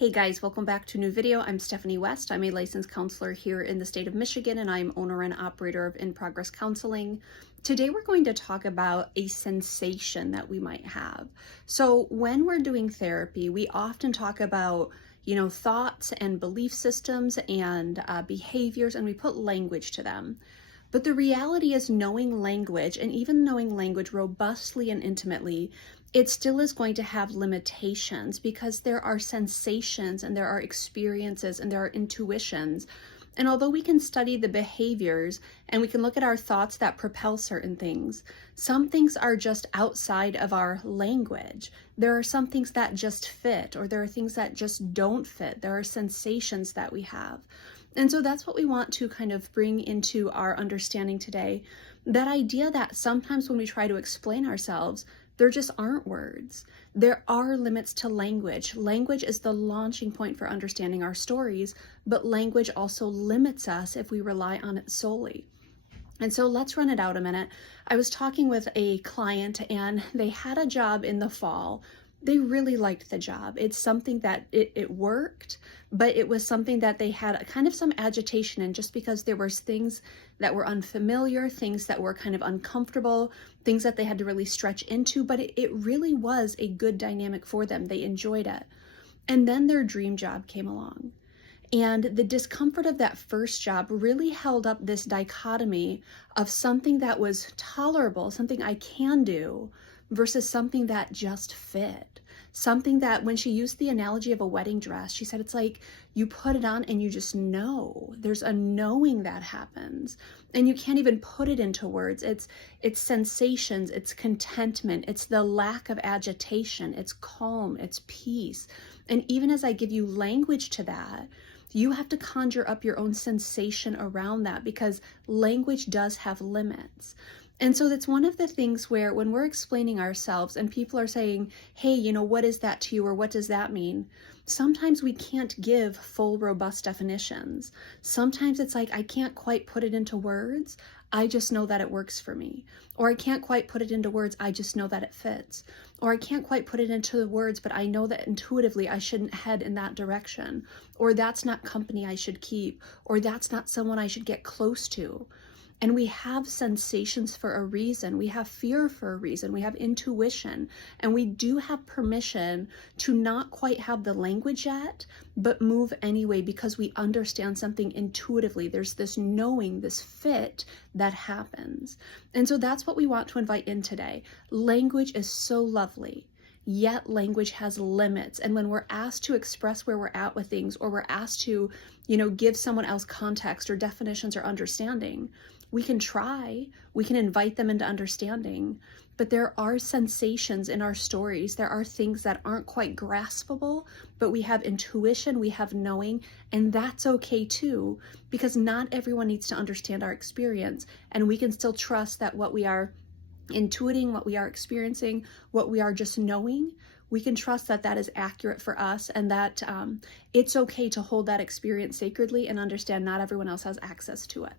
Hey guys, welcome back to a new video. I'm Stephanie West. I'm a licensed counselor here in the state of Michigan, and I'm owner and operator of In Progress Counseling. Today we're going to talk about a sensation that we might have. So when we're doing therapy, we often talk about, thoughts and belief systems and behaviors, and we put language to them. But the reality is, knowing language, and even knowing language robustly and intimately, it still is going to have limitations because there are sensations and there are experiences and there are intuitions. And although we can study the behaviors and we can look at our thoughts that propel certain things, some things are just outside of our language. There are some things that just fit, or there are things that just don't fit. There are sensations that we have. And so that's what we want to kind of bring into our understanding today. That idea that sometimes when we try to explain ourselves, there just aren't words. There are limits to language. Language is the launching point for understanding our stories, but language also limits us if we rely on it solely. And so let's run it out a minute. I was talking with a client and they had a job in the fall. They really liked the job. It's something that it worked, but it was something that they had kind of some agitation in, just because there was things that were unfamiliar, things that were kind of uncomfortable, things that they had to really stretch into, but it really was a good dynamic for them. They enjoyed it. And then their dream job came along. And the discomfort of that first job really held up this dichotomy of something that was tolerable, something I can do, versus something that just fit. Something that, when she used the analogy of a wedding dress, she said it's like you put it on and you just know. There's a knowing that happens. And you can't even put it into words. It's sensations, it's contentment, it's the lack of agitation, it's calm, it's peace. And even as I give you language to that, you have to conjure up your own sensation around that, because language does have limits. And so that's one of the things where when we're explaining ourselves and people are saying, hey, what is that to you, or what does that mean? Sometimes we can't give full, robust definitions. Sometimes it's like, I can't quite put it into words. I just know that it works for me. Or I can't quite put it into words. I just know that it fits. Or I can't quite put it into the words, but I know that intuitively I shouldn't head in that direction. Or that's not company I should keep. Or that's not someone I should get close to. And we have sensations for a reason. We have fear for a reason. We have intuition. And we do have permission to not quite have the language yet, but move anyway, because we understand something intuitively. There's this knowing, this fit that happens. And so that's what we want to invite in today. Language is so lovely. Yet language has limits. And when we're asked to express where we're at with things, or we're asked to, give someone else context or definitions or understanding, we can try, we can invite them into understanding, but there are sensations in our stories. There are things that aren't quite graspable, but we have intuition, we have knowing, and that's okay too, because not everyone needs to understand our experience, and we can still trust that what we are intuiting, what we are experiencing, what we are just knowing, we can trust that that is accurate for us, and that it's okay to hold that experience sacredly and understand not everyone else has access to it.